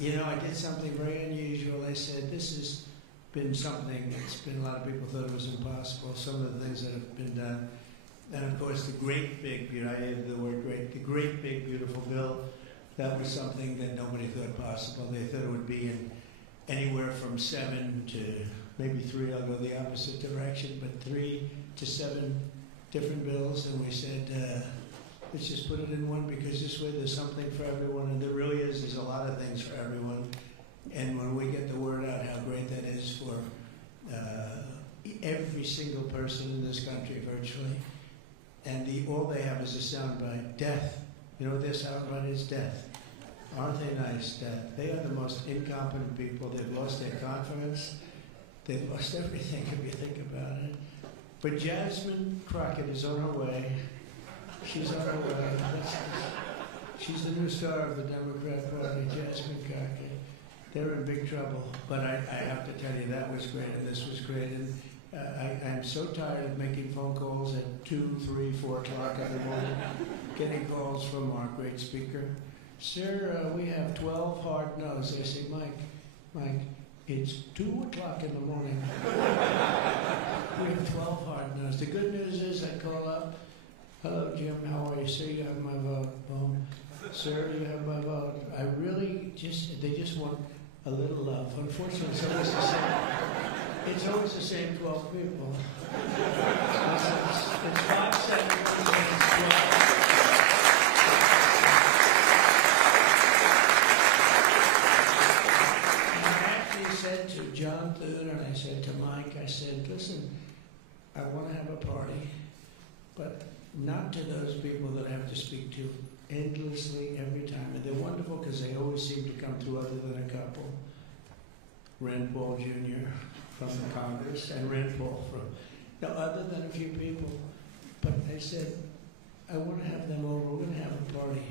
You know, I did something very unusual. I said, this has been something that's been, a lot of people thought it was impossible, some of the things that have been done. And of course, the great big, I added the word great, the great big beautiful bill, that was something that nobody thought possible. They thought it would be in anywhere from 7 to maybe 3, I'll go the opposite direction, but 3 to 7 different bills. And we said, let's just put it in one, because this way there's something for everyone. And there really is, there's a lot of things for everyone. And when we get the word out how great that is for every single person in this country virtually, and all they have is a soundbite, death. You know what their soundbite is? Death. Aren't they nice? Death. They are the most incompetent people. They've lost their confidence. They've lost everything, if you think about it. But Jasmine Crockett is on her way. She's on her way. She's the new star of the Democrat Party, Jasmine Crockett. They're in big trouble. But I have to tell you, that was great, and this was great. And I'm so tired of making phone calls at 2, 3, 4 o'clock in the morning, getting calls from our great speaker. Sir, we have 12 hard no's. I say, Mike, it's 2 o'clock in the morning. We have 12 hard no's. The good news is I call up, hello, Jim, how are you? Sir, you have my vote. Boom. Sir, you have my vote. I really they just want a little love. Unfortunately, it's always the same 12 people. It's 5 seconds. It's 12. Said to John Thune, and I said to Mike, I said, listen, I want to have a party, but not to those people that I have to speak to endlessly every time. And they're wonderful because they always seem to come through, other than a couple. Rand Paul Jr. from the Congress, and Rand Paul other than a few people. But I said, I want to have them over. We're going to have a party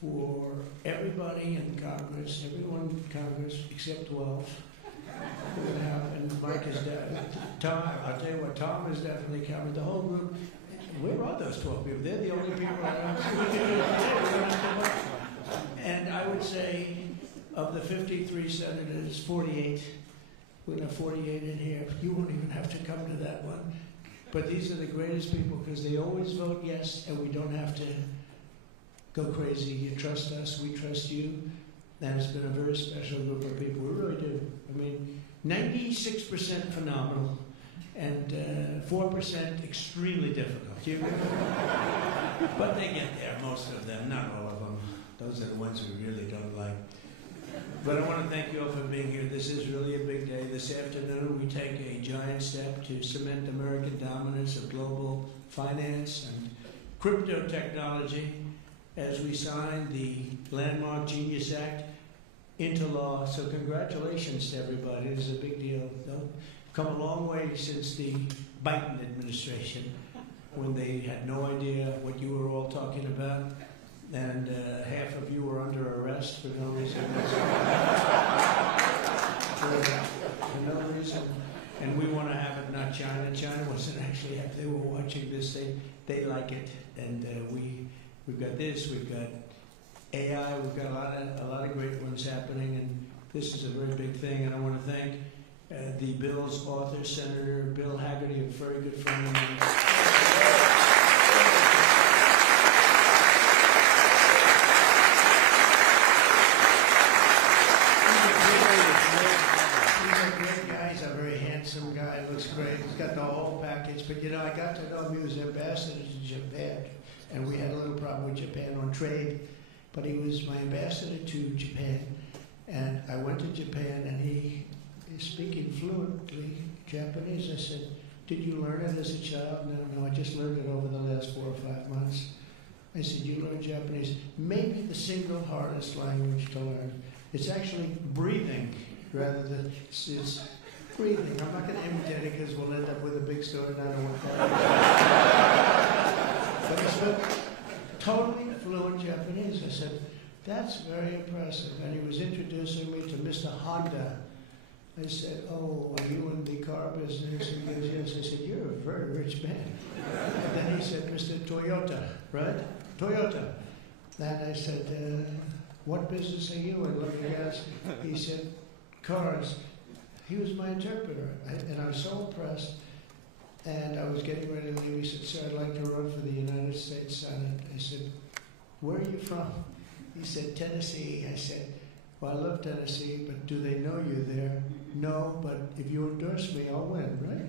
for everybody in Congress, everyone in Congress except 12. We're going to have, and Mike is Tom, I'll tell you what, Tom is definitely coming. The whole group, where are those 12 people? They're the only people I don't see. And I would say, of the 53 senators, 48, we're going to have 48 in here. You won't even have to come to that one. But these are the greatest people because they always vote yes, and we don't have to go crazy. You trust us, we trust you. And it's been a very special group of people. We really do. I mean, 96% phenomenal, and 4% extremely difficult. You agree? But they get there, most of them, not all of them. Those are the ones we really don't like. But I want to thank you all for being here. This is really a big day. This afternoon, we take a giant step to cement American dominance of global finance and crypto technology, as we sign the landmark Genius Act into law. So congratulations to everybody. It is a big deal. They've come a long way since the Biden administration, when they had no idea what you were all talking about, and half of you were under arrest for no reason. For no reason. And we want to have it, not China. China wasn't actually, if they were watching this, they like it. And we've got this, we've got AI, we've got a lot of great ones happening, and this is a very big thing. And I want to thank the bill's author, Senator Bill Hagerty, a very good friend of mine. Handsome guy, looks great. He's got the whole package. But you know, I got to know him. He was ambassador to Japan, and we had a little problem with Japan on trade. But he was my ambassador to Japan, and I went to Japan, and he is speaking fluently Japanese. I said, "Did you learn it as a child?" No, I just learned it over the last 4 or 5 months. I said, "You learned Japanese? Maybe the single hardest language to learn. It's actually breathing rather than it's." Breathing. I'm not going to imitate it because we'll end up with a big story and I don't want that. But he spoke totally fluent Japanese. I said, that's very impressive. And he was introducing me to Mr. Honda. I said, oh, are you in the car business? And he goes, yes. I said, you're a very rich man. And then he said, Mr. Toyota, right? Toyota. And I said, what business are you in? Let me ask. He said, cars. He was my interpreter, and I was so impressed. And I was getting ready to leave. He said, sir, I'd like to run for the United States Senate. I said, where are you from? He said, Tennessee. I said, well, I love Tennessee, but do they know you there? No, but if you endorse me, I'll win, right?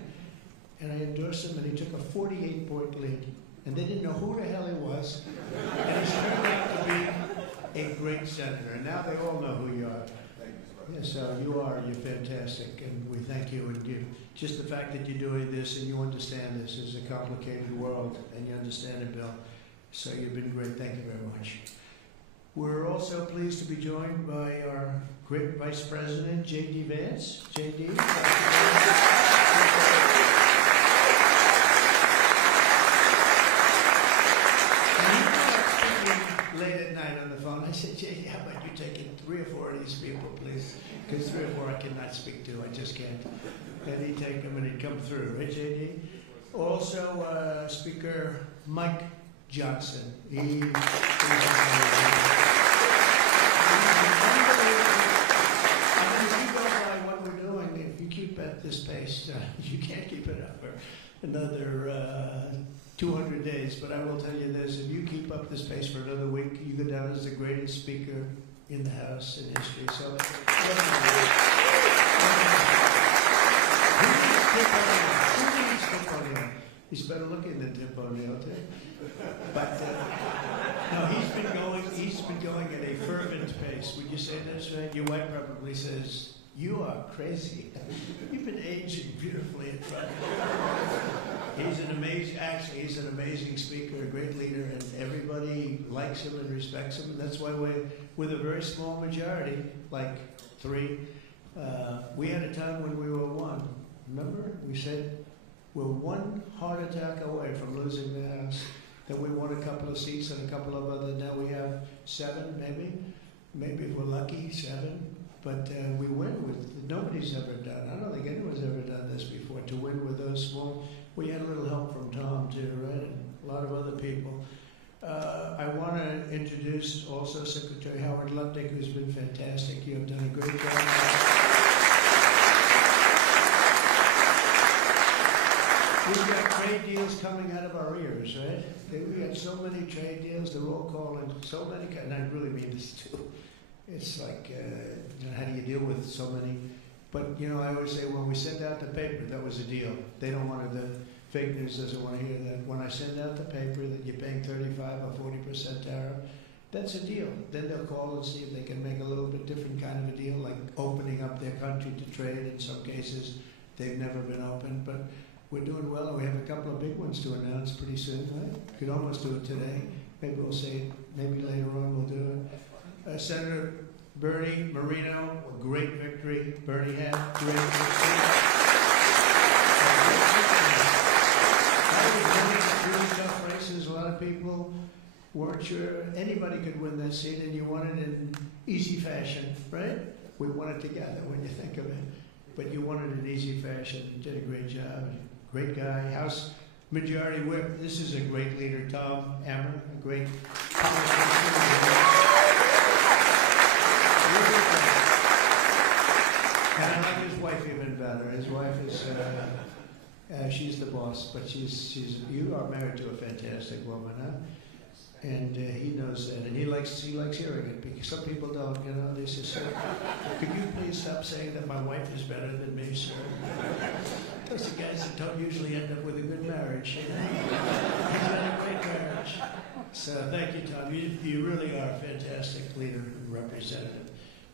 And I endorsed him, and he took a 48-point lead. And they didn't know who the hell he was. And he's turned out to be a great senator. And now they all know who you are. Yes, you're fantastic, and we thank you. And just the fact that you're doing this and you understand this is a complicated world, and you understand it, Bill. So you've been great. Thank you very much. We're also pleased to be joined by our great Vice President, J.D. Vance. J.D. Late at night on the phone, I said, J.D., how about you taking 3 or 4 of these people, please? Because 3 or 4 I cannot speak to. I just can't. And he'd take them and he'd come through, right, J.D.? Also, Speaker Mike Johnson. He if you keep at this pace, you can't keep it up for another 200 days. But I will tell you this, if you keep up this pace for another week, you go down as the greatest speaker in the House in history. So, he's better looking than Tip O'Neill, too. But no, he's been going at a fervent pace. Would you say that's right? Your wife probably says, you are crazy. You've been aging beautifully in front of you. He's an amazing speaker, a great leader, and everybody likes him and respects him. That's why with a very small majority, like 3, we had a time when we were 1. Remember? We said we're 1 heart attack away from losing the House. Then we won a couple of seats and a couple of other. Now we have 7, maybe. Maybe if we're lucky, 7. But we win with, nobody's ever done, I don't think anyone's ever done this before, to win with those small. We had a little help from Tom too, right? And a lot of other people. I want to introduce also Secretary Howard Lutnick, who's been fantastic. You have done a great job. We've got trade deals coming out of our ears, right? We got so many trade deals, they're all calling so many, and I really mean this too. It's like, how do you deal with so many? But, I always say when we send out the paper, that was a deal. They don't want the fake news doesn't want to hear that. When I send out the paper that you're paying 35 or 40% tariff, that's a deal. Then they'll call and see if they can make a little bit different kind of a deal, like opening up their country to trade. In some cases, they've never been open, but we're doing well. We have a couple of big ones to announce pretty soon, right? Could almost do it today. Maybe we'll say it. Maybe later on we'll do it. Senator Bernie Moreno, a great victory. Bernie had great victory. Really tough races. A lot of people weren't sure anybody could win that seat, and you won it in easy fashion, right? We won it together when you think of it. But you won it in easy fashion. You did a great job. Great guy. House Majority Whip. This is a great leader, Tom Emmer, a great politician. And I like his wife even better. His wife is, she's the boss, but you are married to a fantastic woman, huh? And he knows that, and he likes hearing it, because some people don't, they say, sir, could you please stop saying that my wife is better than me, sir? Those are guys that don't usually end up with a good marriage. He's had a great marriage. So thank you, Tom. You really are a fantastic leader and representative.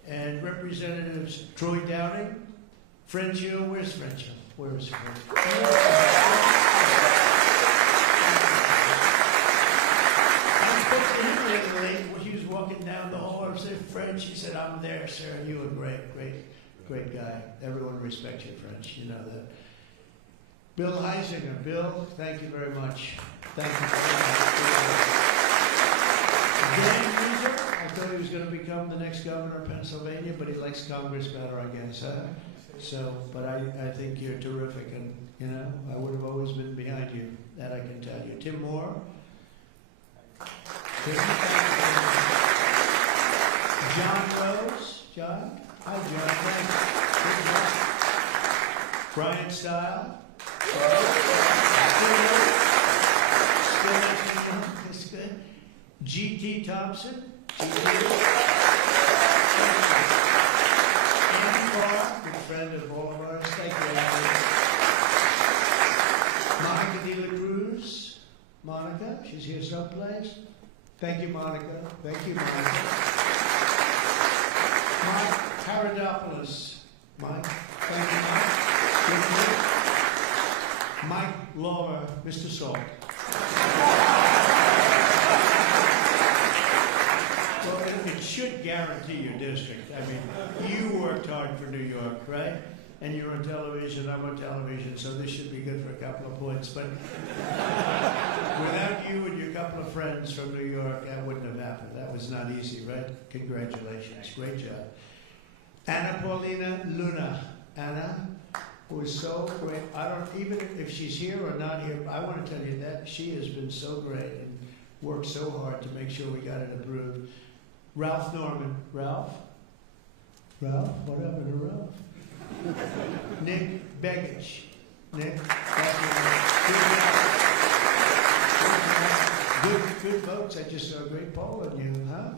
And Representatives Troy Downing, Frangio, where's Frangio? Where is he? I spoke to him the other day when he was walking down the hall. I said, French. He said, I'm there, sir. You are great guy. Everyone respects you, French. You know that. Bill Heisinger. Bill, thank you very much. Thank you very much. Dan Weaver, I thought he was going to become the next governor of Pennsylvania, but he likes Congress better, I guess. So, but I think you're terrific, and I would have always been behind you. That I can tell you. Tim Moore. John Rose. John? Hi, John. Thanks. Brian Style. That's good. G.T. Thompson. Andy Barr, good friend of all of ours. Thank you, Andy. Monica De La Cruz. Monica, she's here someplace. Thank you, Monica. Thank you, Monica. Mike Paradopoulos. Mike, thank you, Mike. Mike Lawler, Mr. Salt. Well, it should guarantee your district. I mean, you worked hard for New York, right? And you're on television, I'm on television, so this should be good for a couple of points. But without you and your couple of friends from New York, that wouldn't have happened. That was not easy, right? Congratulations. Great job. Anna Paulina Luna. Anna was so great. I don't, even if she's here or not here, I want to tell you that she has been so great and worked so hard to make sure we got it approved. Ralph Norman. Ralph? Ralph? What happened to Ralph? Nick Begich. Nick, good folks. I just saw a great poll on you, huh?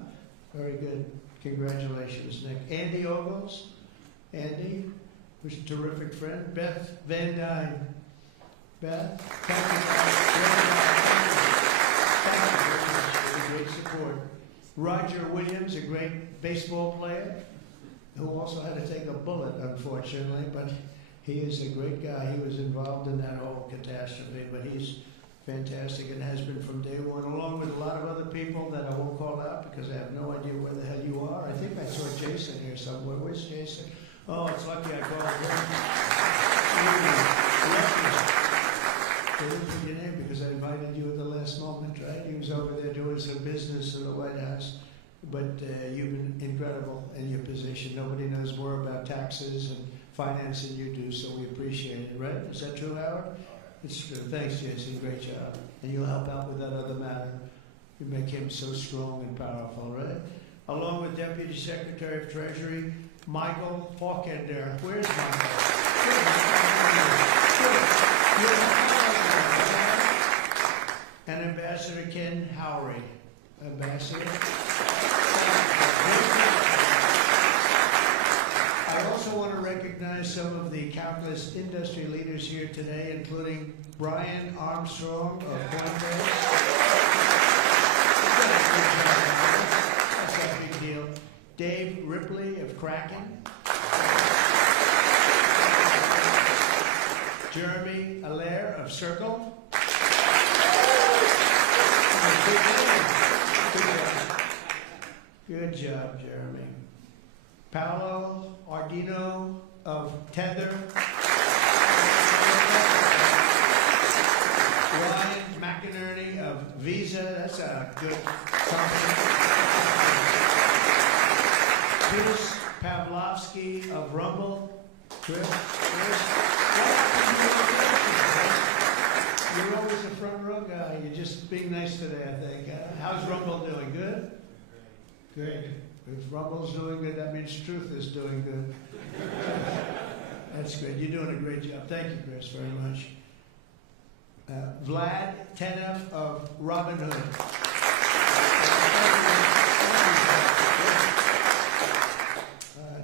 Very good. Congratulations, Nick. Andy Ogles. Andy was a terrific friend. Beth Van Dyne. Beth, thank you for great support. Roger Williams, a great baseball player, who also had to take a bullet, unfortunately, but he is a great guy. He was involved in that whole catastrophe, but he's fantastic and has been from day one, along with a lot of other people that I won't call out because I have no idea where the hell you are. I think I saw Jason here somewhere. Where's Jason? Oh, it's lucky I called him. They didn't put your name because I invited you at the last moment, right? He was over there doing some business in the White House. But you've been incredible in your position. Nobody knows more about taxes and finance than you do, so we appreciate it, right? Is that true, Howard? It's true. Thanks, Jason. Great job. And you'll help out with that other matter. You make him so strong and powerful, right? Along with Deputy Secretary of Treasury, Michael Hawkender. Where's Michael? And Ambassador Ken Howry. Ambassador. I also want to recognize some of the countless industry leaders here today, including Brian Armstrong of Coinbase. That's a big deal. Dave Ripley of Kraken. Jeremy Allaire of Circle. Good job, Jeremy. Paolo Ardino of Tether. Ryan McInerney of Visa. That's a good company. Chris Pavlovsky of Rumble. Chris? You're always the front row guy. You're just being nice today, I think. How's Rumble doing? Good? Great. If Rumble's doing good, that means Truth is doing good. That's good. You're doing a great job. Thank you, Chris, very much. Vlad Tenev of Robinhood.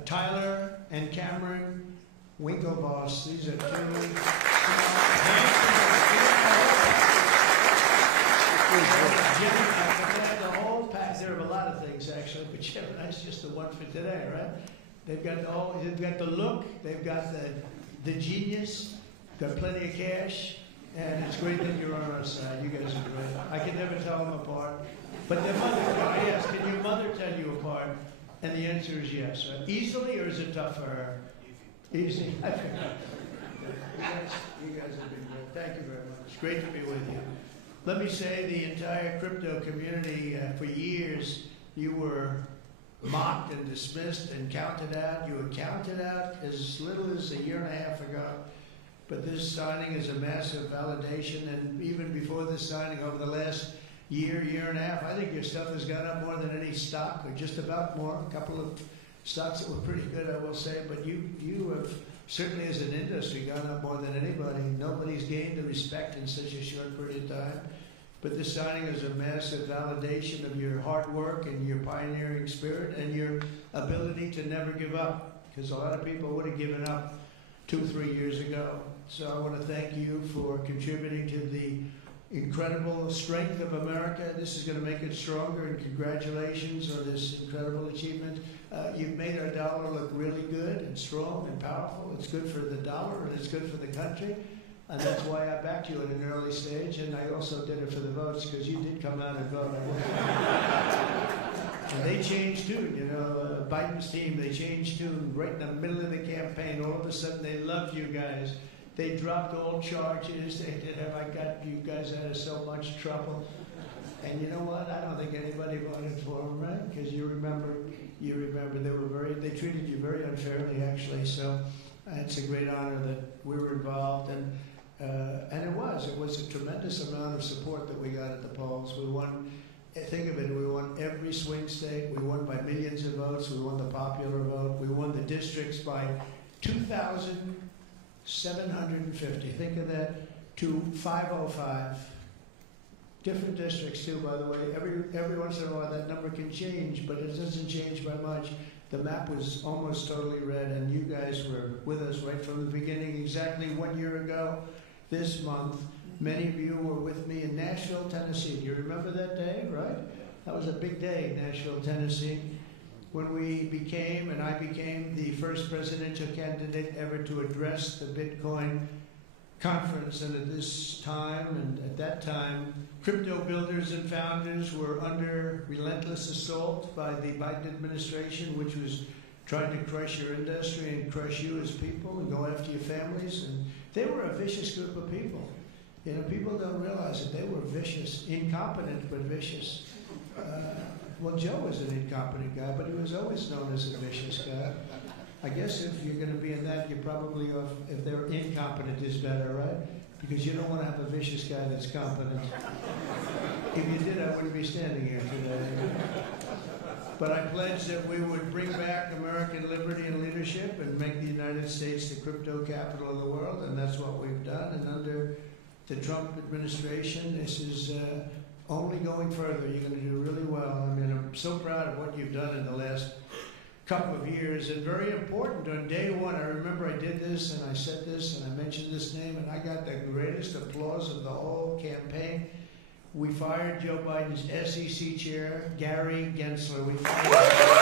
Tyler and Cameron Winklevoss. These are two. The whole pack. There are a lot of things actually, but Gemini's just the one for today, right? They've got the whole. They've got the look. They've got the genius. Got plenty of cash, and it's great that you're on our side. You guys are great. I can never tell them apart, but their mother. Yes, can your mother tell you apart? And the answer is yes. Right? Easily, or is it tough for her? Easy. You guys have been great. Thank you very much. It's great to be with you. Let me say the entire crypto community, for years, you were mocked and dismissed and counted out. You were counted out as little as a year and a half ago. But this signing is a massive validation. And even before this signing, over the last year and a half. I think your stuff has gone up more than any stock, or just about more. A couple of stocks that were pretty good, I will say, but you have certainly as an industry gone up more than anybody. Nobody's gained the respect in such a short period of time. But this signing is a massive validation of your hard work and your pioneering spirit and your ability to never give up, because a lot of people would have given up 2-3 years ago. So I want to thank you for contributing to the incredible strength of America. This is going to make it stronger, and congratulations on this incredible achievement. You've made our dollar look really good and strong and powerful. It's good for the dollar and it's good for the country. And that's why I backed you at an early stage, and I also did it for the votes, because you did come out and vote. And they changed tune, you know, Biden's team, they changed tune right in the middle of the campaign. All of a sudden they loved you guys. They dropped all charges. They did, have I got you guys out of so much trouble? And you know what? I don't think anybody voted for them, right? Because you remember they treated you very unfairly, actually. So it's a great honor that we were involved, and it was a tremendous amount of support that we got at the polls. We won. Think of it, we won every swing state. We won by millions of votes. We won the popular vote. We won the districts by 2,750. Think of that, to 505. Different districts too, by the way. Every once in a while that number can change, but it doesn't change by much. The map was almost totally red, and you guys were with us right from the beginning. Exactly 1 year ago this month, many of you were with me in Nashville, Tennessee. Do you remember that day, right? That was a big day in Nashville, Tennessee, when I became the first presidential candidate ever to address the Bitcoin conference. And at this time, and at that time, crypto builders and founders were under relentless assault by the Biden administration, which was trying to crush your industry and crush you as people and go after your families. And they were a vicious group of people. You know, people don't realize that they were vicious, incompetent, but vicious. Well, Joe was an incompetent guy, but he was always known as a vicious guy. I guess if you're going to be in that, you're probably off, if they're incompetent is better, right? Because you don't want to have a vicious guy that's competent. If you did, I wouldn't be standing here today. But I pledged that we would bring back American liberty and leadership and make the United States the crypto capital of the world, and that's what we've done. And under the Trump administration, this is only going further. You're going to do really well. I mean, I'm so proud of what you've done in the last couple of years, and very important. On day one, I remember I did this, and I said this, and I mentioned this name, and I got the greatest applause of the whole campaign. We fired Joe Biden's SEC chair, Gary Gensler. We fired him.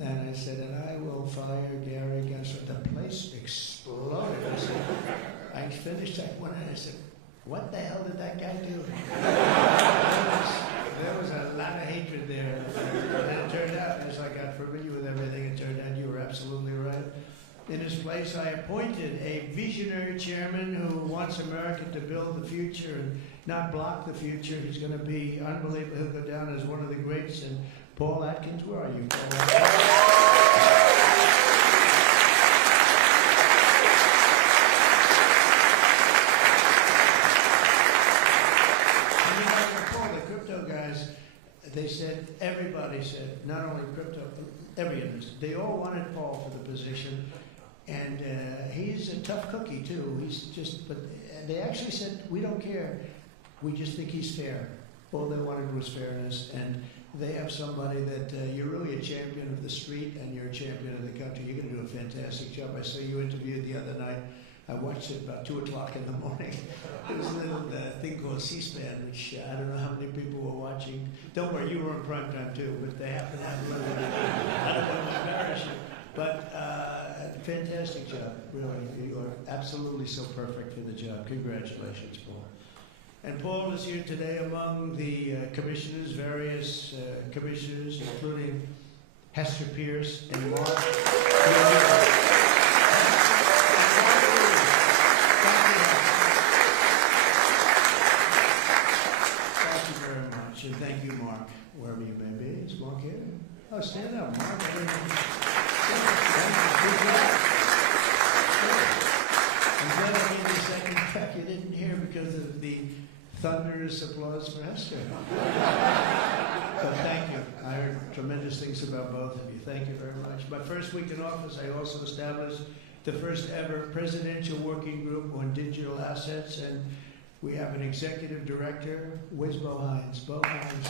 And I said, and I will fire Gary Gensler. The place exploded. I finished that one, and I said, what the hell did that guy do? There was a lot of hatred there. And it turned out, as I got familiar with everything, it turned out you were absolutely right. In his place, I appointed a visionary chairman who wants America to build the future and not block the future. He's going to be unbelievable. He'll go down as one of the greats. And Paul Atkins, where are you, Paul Atkins? The crypto guys, they said, everybody said, not only crypto, every industry, they all wanted Paul for the position. And he's a tough cookie, too. He's just, but they actually said, we don't care. We just think he's fair. All they wanted was fairness. And they have somebody that you're really a champion of the street, and you're a champion of the country. You're going to do a fantastic job. I saw you interviewed the other night. I watched it about 2 o'clock in the morning. There was a little thing called C-SPAN, which I don't know how many people were watching. Don't worry, you were on prime time too, but they happen to have a little bit. I don't want to embarrass you. But fantastic job, really. You are absolutely so perfect for the job. Congratulations, Paul. And Paul is here today among the commissioners, various commissioners, including Hester Pierce and Mark. Mark, wherever you may be. Is Mark here? Oh, stand up, Mark. I'm glad I gave you a second track you didn't hear because of the thunderous applause for Esther. But thank you. I heard tremendous things about both of you. Thank you very much. My first week in office, I also established the first ever presidential working group on digital assets, and we have an executive director. Where's Bo Hines? Bo Hines.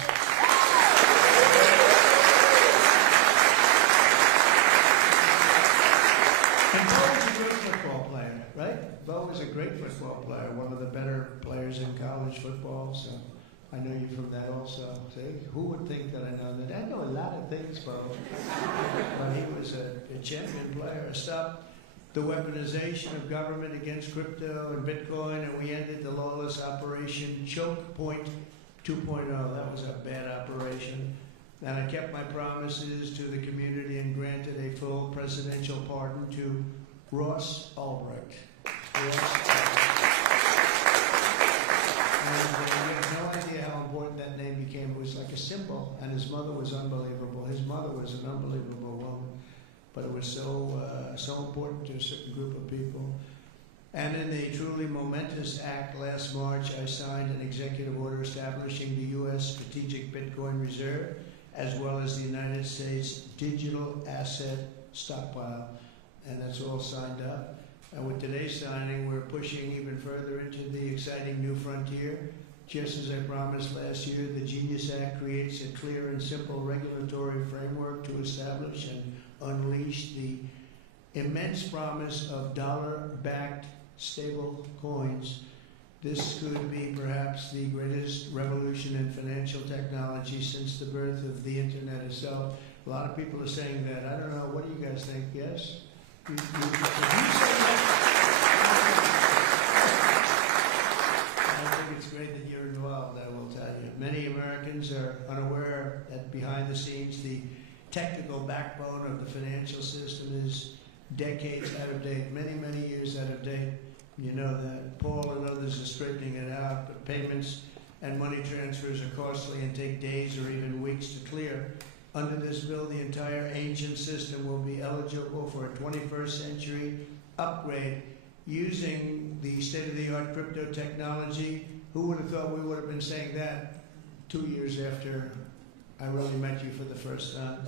And Bo is a great football player, right? Bo is a great football player, one of the better players in college football, so I know you from that also. See, who would think that I know that? I know a lot of things, Bo. But he was a champion player. Stopped the weaponization of government against crypto and Bitcoin, and we ended the lawless operation Choke Point 2.0. That was a bad operation. And I kept my promises to the community and granted a full presidential pardon to Ross Ulbricht. And you have no idea how important that name became. It was like a symbol, and his mother was unbelievable. His mother was an unbelievable woman, but it was so important to a certain group of people. And in a truly momentous act last March, I signed an executive order establishing the U.S. Strategic Bitcoin Reserve, as well as the United States Digital Asset Stockpile. And that's all signed up. And with today's signing, we're pushing even further into the exciting new frontier. Just as I promised last year, the Genius Act creates a clear and simple regulatory framework to establish and unleash the immense promise of dollar-backed stable coins. This could be perhaps the greatest revolution in financial technology since the birth of the internet itself. A lot of people are saying that. I don't know. What do you guys think? Yes? You say that? I think it's great that you're involved, I will tell you. Many Americans are unaware that behind the scenes, the technical backbone of the financial system is decades out of date, many, many years out of date. You know that. Paul and others are straightening it out, but payments and money transfers are costly and take days or even weeks to clear. Under this bill, the entire ancient system will be eligible for a 21st century upgrade using the state-of-the-art crypto technology. Who would have thought we would have been saying that 2 years after I really met you for the first time?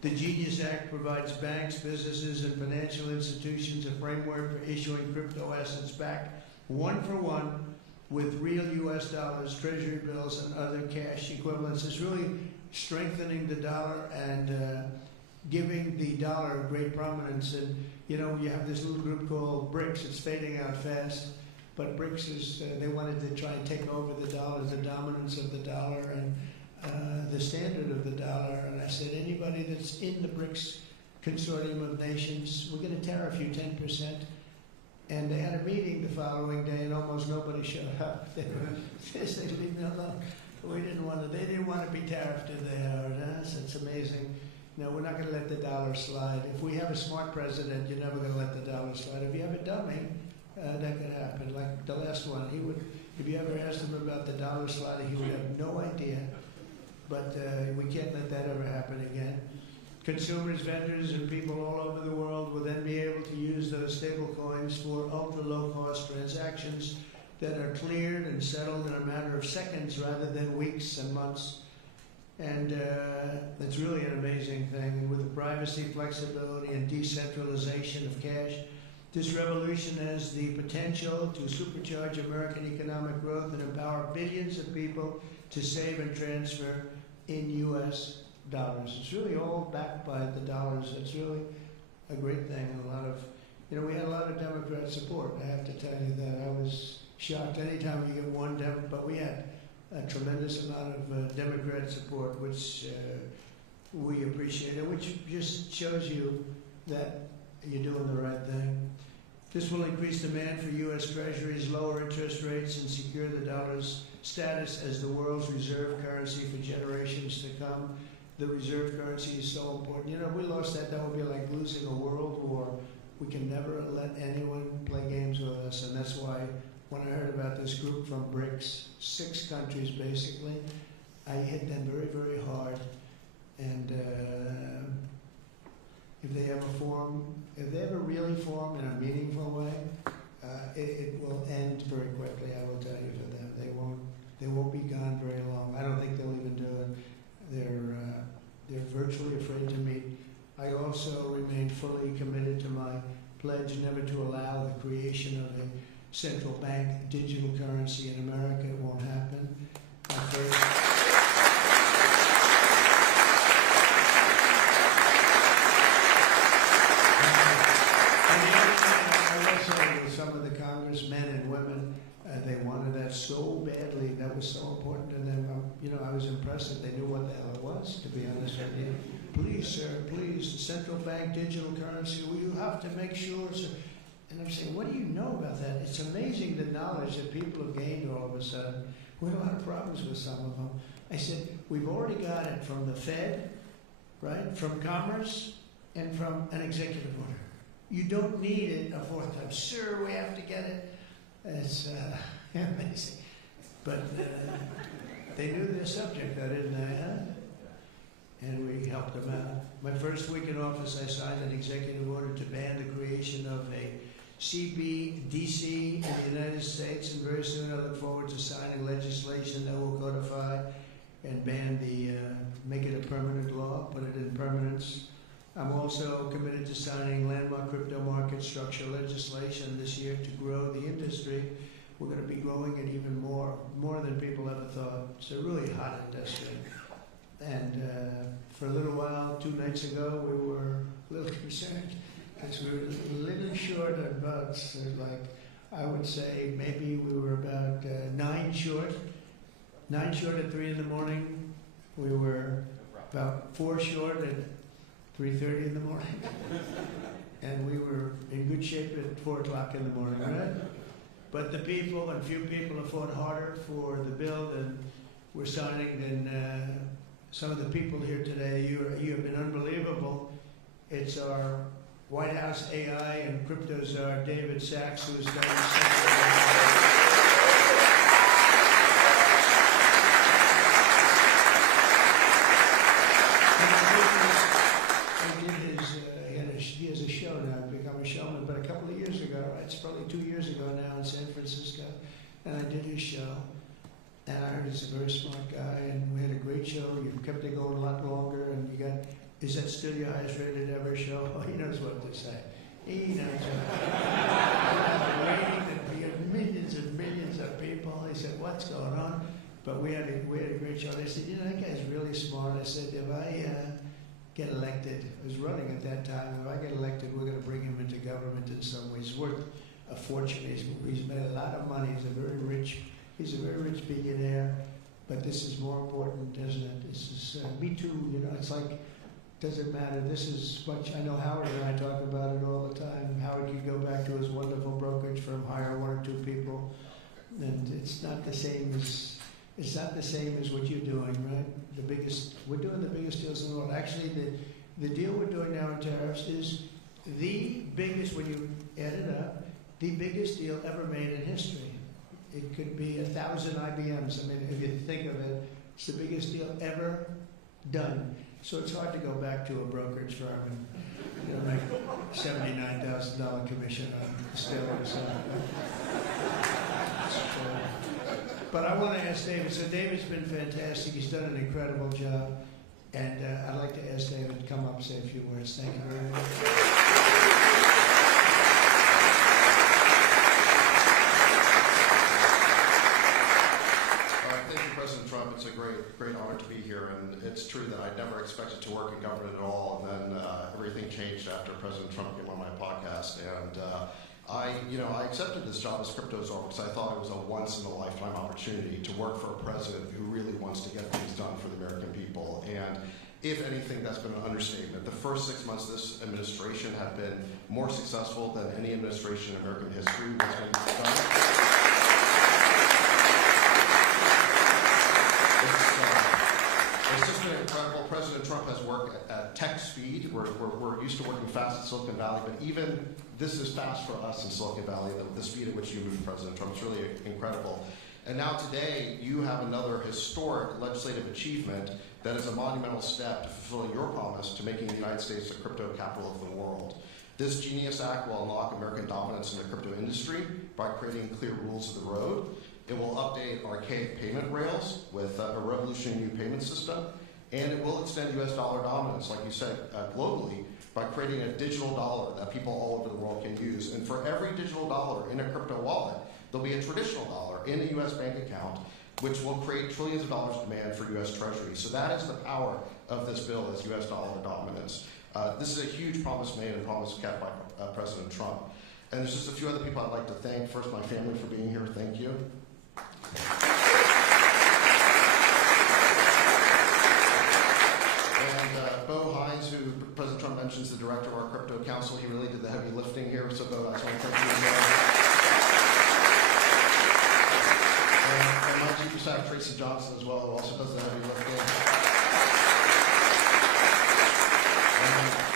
The Genius Act provides banks, businesses, and financial institutions a framework for issuing crypto assets back one-for-one with real U.S. dollars, treasury bills, and other cash equivalents. It's really strengthening the dollar and giving the dollar great prominence. And, you know, you have this little group called BRICS. It's fading out fast. But BRICS is, they wanted to try and take over the dollar, the dominance of the dollar, and the standard of the dollar. And I said, anybody that's in the BRICS consortium of nations, we're going to tariff you 10%. And they had a meeting the following day, and almost nobody showed up. They said, leave me alone. We didn't want to. They didn't want to be tariffed, did they, Howard? It's amazing. No, we're not going to let the dollar slide. If we have a smart president, you're never going to let the dollar slide. If you have a dummy, that could happen. Like the last one, he would. If you ever asked him about the dollar sliding, he would have no idea. But we can't let that ever happen again. Consumers, vendors, and people all over the world will then be able to use those stable coins for ultra-low-cost transactions that are cleared and settled in a matter of seconds rather than weeks and months. And it's really an amazing thing. And with the privacy, flexibility, and decentralization of cash, this revolution has the potential to supercharge American economic growth and empower billions of people to save and transfer in U.S. dollars. It's really all backed by the dollars. It's really a great thing. And a lot of, we had a lot of Democrat support. I have to tell you that. I was shocked anytime you get one Democrat, but we had a tremendous amount of Democrat support, which we appreciate, and which just shows you that you're doing the right thing. This will increase demand for U.S. Treasuries, lower interest rates, and secure the dollar's status as the world's reserve currency for generations to come. The reserve currency is so important. If we lost that, that would be like losing a world war. We can never let anyone play games with us, and that's why when I heard about this group from BRICS, 6 countries basically, I hit them very, very hard, and if they ever really form in a meaningful way, it will end very quickly. I will tell you, for them, they won't be gone very long. I don't think they'll even do it. They're virtually afraid to meet. I also remain fully committed to my pledge never to allow the creation of a central bank digital currency in America. It won't happen. Some of the congressmen and women, they wanted that so badly. That was so important to them. I was impressed that they knew what the hell it was, to be honest with you. Please, sir, please, the central bank digital currency, well, you have to make sure. And I'm saying, what do you know about that? It's amazing the knowledge that people have gained all of a sudden. We don't have problems with some of them. I said, we've already got it from the Fed, right, from Commerce, and from an executive order. You don't need it a fourth time. Sir, we have to get it. It's amazing. But they knew their subject, though, didn't they? Huh? And we helped them out. My first week in office, I signed an executive order to ban the creation of a CBDC in the United States, and very soon I look forward to signing legislation that will codify and ban make it a permanent law, put it in permanence. I'm also committed to signing landmark crypto market structure legislation this year to grow the industry. We're going to be growing it even more than people ever thought. It's a really hot industry. And for a little while, 2 nights ago, we were a little concerned because we were a little short on votes. Like, I would say maybe we were about 9 short. 9 short at 3 in the morning. We were about 4 short at 3:30 in the morning. And we were in good shape at 4 o'clock in the morning, right? But the people, and few people have fought harder for the bill than we're signing than some of the people here today. You have been unbelievable. It's our White House AI and crypto czar, David Sachs, who has done he has a show now, become a showman, but a couple of years ago, it's probably 2 years ago now in San Francisco, and I did his show, and I heard he's a very smart guy, and we had a great show. You kept it going a lot longer, and is that still your highest rated ever show? Oh, he knows what to say. He knows what to say. We had millions and millions of people. He said, what's going on? But we had a great show. They said, that guy's really smart. I said, if I get elected, I was running at that time, if I get elected, we're going to bring him into government in some ways. He's worth a fortune. He's made a lot of money. He's a very rich billionaire. But this is more important, isn't it? This is me too. It's like, doesn't matter. This is much. I know Howard and I talk about it all the time. Howard could go back to his wonderful brokerage firm, hire 1 or 2 people, and it's not the same as what you're doing, right? We're doing the biggest deals in the world. Actually, the deal we're doing now in tariffs is the biggest, when you add it up, the biggest deal ever made in history. It could be 1,000 IBMs. I mean, if you think of it, it's the biggest deal ever done. So it's hard to go back to a brokerage firm and make $79,000 commission on still or something. But I want to ask David. So David's been fantastic. He's done an incredible job. And I'd like to ask David to come up and say a few words. Thank you very much. Thank you, President Trump. It's a great honor to be here. And it's true that I never expected to work in government at all. And then everything changed after President Trump came on my podcast. And I accepted this job as crypto czar because I thought it was a once-in-a-lifetime opportunity to work for a president who really wants to get things done for the American people. And if anything, that's been an understatement. The first 6 months of this administration have been more successful than any administration in American history that's been done. It's just been incredible. President Trump has worked at tech speed. We're used to working fast in Silicon Valley, but even this is fast for us in Silicon Valley, the speed at which you move, President Trump. It's really incredible. And now today, you have another historic legislative achievement that is a monumental step to fulfilling your promise to making the United States the crypto capital of the world. This Genius Act will unlock American dominance in the crypto industry by creating clear rules of the road. It will update archaic payment rails with a revolutionary new payment system, and it will extend U.S. dollar dominance, like you said, globally, by creating a digital dollar that people all over the world can use. And for every digital dollar in a crypto wallet, there'll be a traditional dollar in a U.S. bank account, which will create trillions of dollars of demand for U.S. Treasury. So that is the power of this bill, is U.S. dollar dominance. This is a huge promise made and promise kept by President Trump. And there's just a few other people I'd like to thank. First, my family for being here. Thank you. And Bo Hines, who President Trump mentions, the director of our crypto council, he really did the heavy lifting here. So Bo, I just want to thank you again. And my chief of staff, Tracy Johnson, as well, who also does the heavy lifting.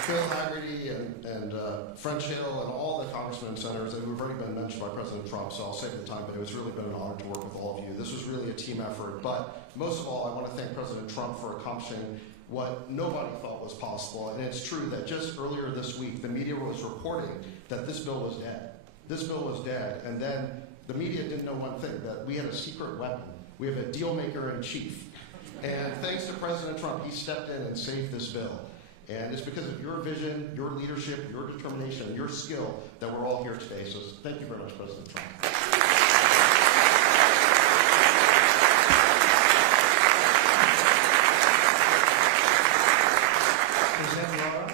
Phil Haggerty and French Hill and all the congressmen and senators who have already been mentioned by President Trump, so I'll save the time, but it's really been an honor to work with all of you. This was really a team effort, but most of all, I want to thank President Trump for accomplishing what nobody thought was possible, and it's true that just earlier this week, the media was reporting that this bill was dead. This bill was dead, and then the media didn't know one thing, that we had a secret weapon. We have a deal maker in chief. And thanks to President Trump, he stepped in and saved this bill. And it's because of your vision, your leadership, your determination, and your skill that we're all here today. So thank you very much, President Trump. Is that Laura?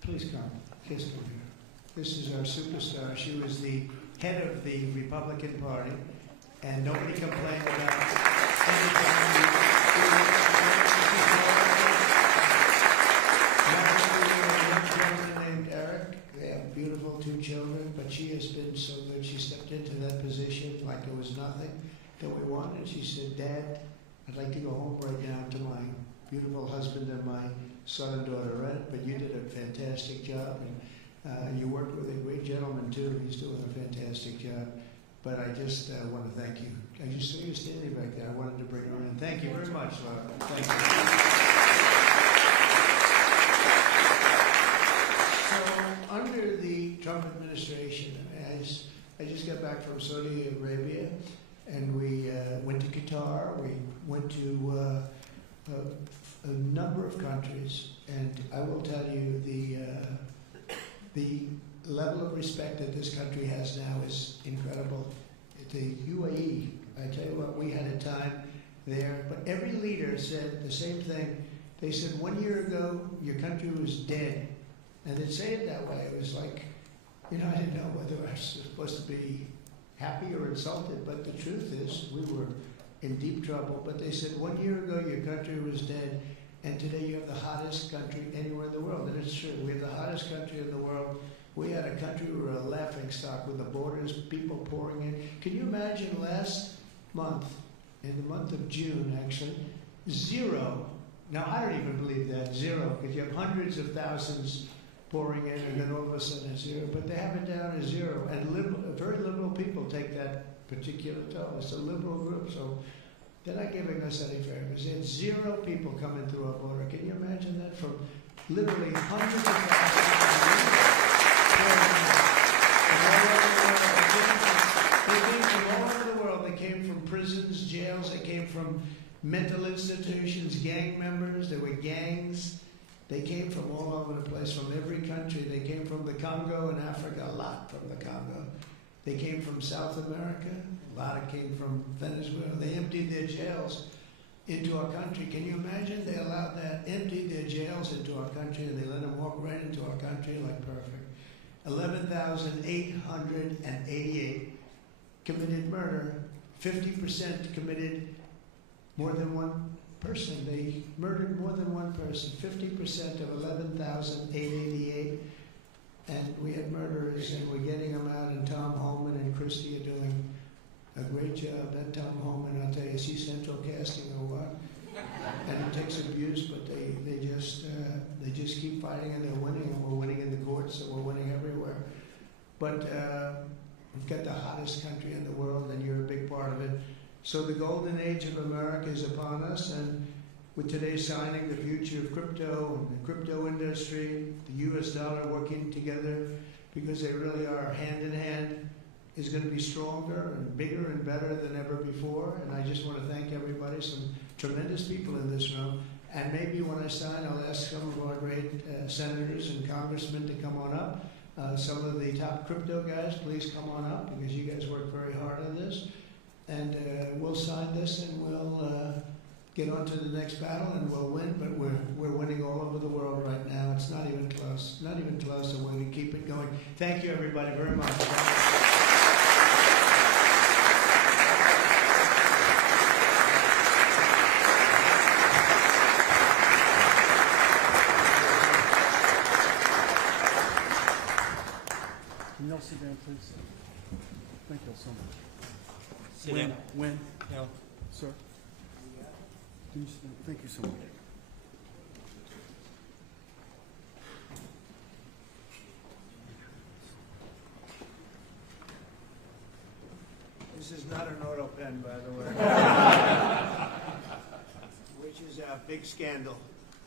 Please come. Please come here. This is our superstar. She was the head of the Republican Party, and nobody complained about anything. Beautiful 2 children, but she has been so good. She stepped into that position like there was nothing that we wanted. She said, Dad, I'd like to go home right now to my beautiful husband and my son and daughter, Red, but you did a fantastic job, and you worked with a great gentleman too. He's doing a fantastic job. But I just want to thank you. I just saw you standing back there. I wanted to bring her in. Thank you very much, Laura. Thank you. So, under the Trump administration, I just got back from Saudi Arabia, and we went to Qatar, we went to a number of countries, and I will tell you the level of respect that this country has now is incredible. The UAE, I tell you what, we had a time there, but every leader said the same thing. They said 1 year ago, your country was dead. And they'd say it that way. It was like, I didn't know whether I was supposed to be happy or insulted, but the truth is we were in deep trouble. But they said 1 year ago your country was dead, and today you have the hottest country anywhere in the world. And it's true. We have the hottest country in the world. We had a country we were a laughing stock with the borders, people pouring in. Can you imagine last month, in the month of June actually, 0. Now I don't even believe that, 0, because you have hundreds of thousands pouring in, and then all of a sudden it's 0. But they have it down as 0, and very liberal people take that particular tone. It's a liberal group, so they're not giving us any favors. They had 0 people coming through our border. Can you imagine that? From literally hundreds of thousands. They came from all over the world. They came from prisons, jails. They came from mental institutions, gang members. There were gangs. They came from all over the place, from every country. They came from the Congo in Africa, a lot from the Congo. They came from South America, a lot came from Venezuela. They emptied their jails into our country. Can you imagine? They allowed that, emptied their jails into our country, and they let them walk right into our country like perfect. 11,888 committed murder. 50% committed more than one person. They murdered more than one person. 50% of 11,888. And we had murderers, and we're getting them out, and Tom Homan and Christie are doing a great job. That Tom Homan, I'll tell you, is he central casting or what? And it takes abuse, but they just keep fighting, and they're winning, and we're winning in the courts, and we're winning everywhere. But We've got the hottest country in the world, and you're a big part of it. So the golden age of America is upon us, and with today's signing, the future of crypto and the crypto industry, the U.S. dollar working together, because they really are hand in hand, is going to be stronger and bigger and better than ever before. And I just want to thank everybody, some tremendous people in this room. And maybe when I sign, I'll ask some of our great senators and congressmen to come on up. Some of the top crypto guys, please come on up, because you guys work very hard on this. And we'll sign this, and we'll get on to the next battle, and we'll win. But we're winning all over the world right now. It's not even close. Not even close. So we're going to keep it going. Thank you, everybody, very much. Can y'all sit down, please? Thank y'all so much. Sit down. When? No. Sir? Can you sit down? Thank you so much. This is not an auto pen, by the way. Which is a big scandal.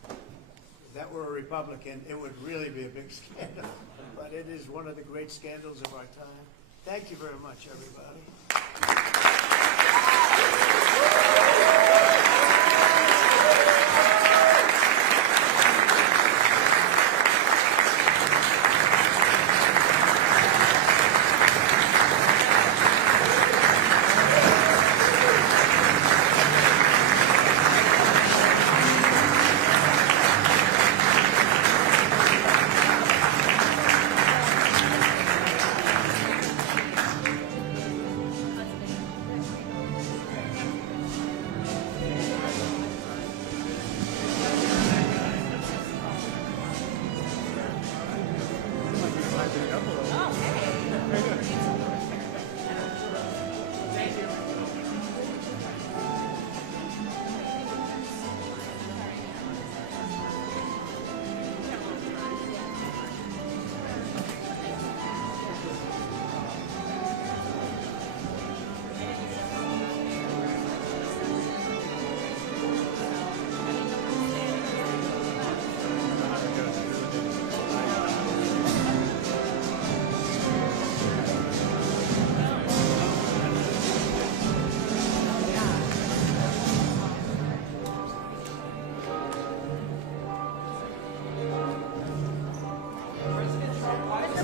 If that were a Republican, it would really be a big scandal. But it is one of the great scandals of our time. Thank you very much, everybody.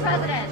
President.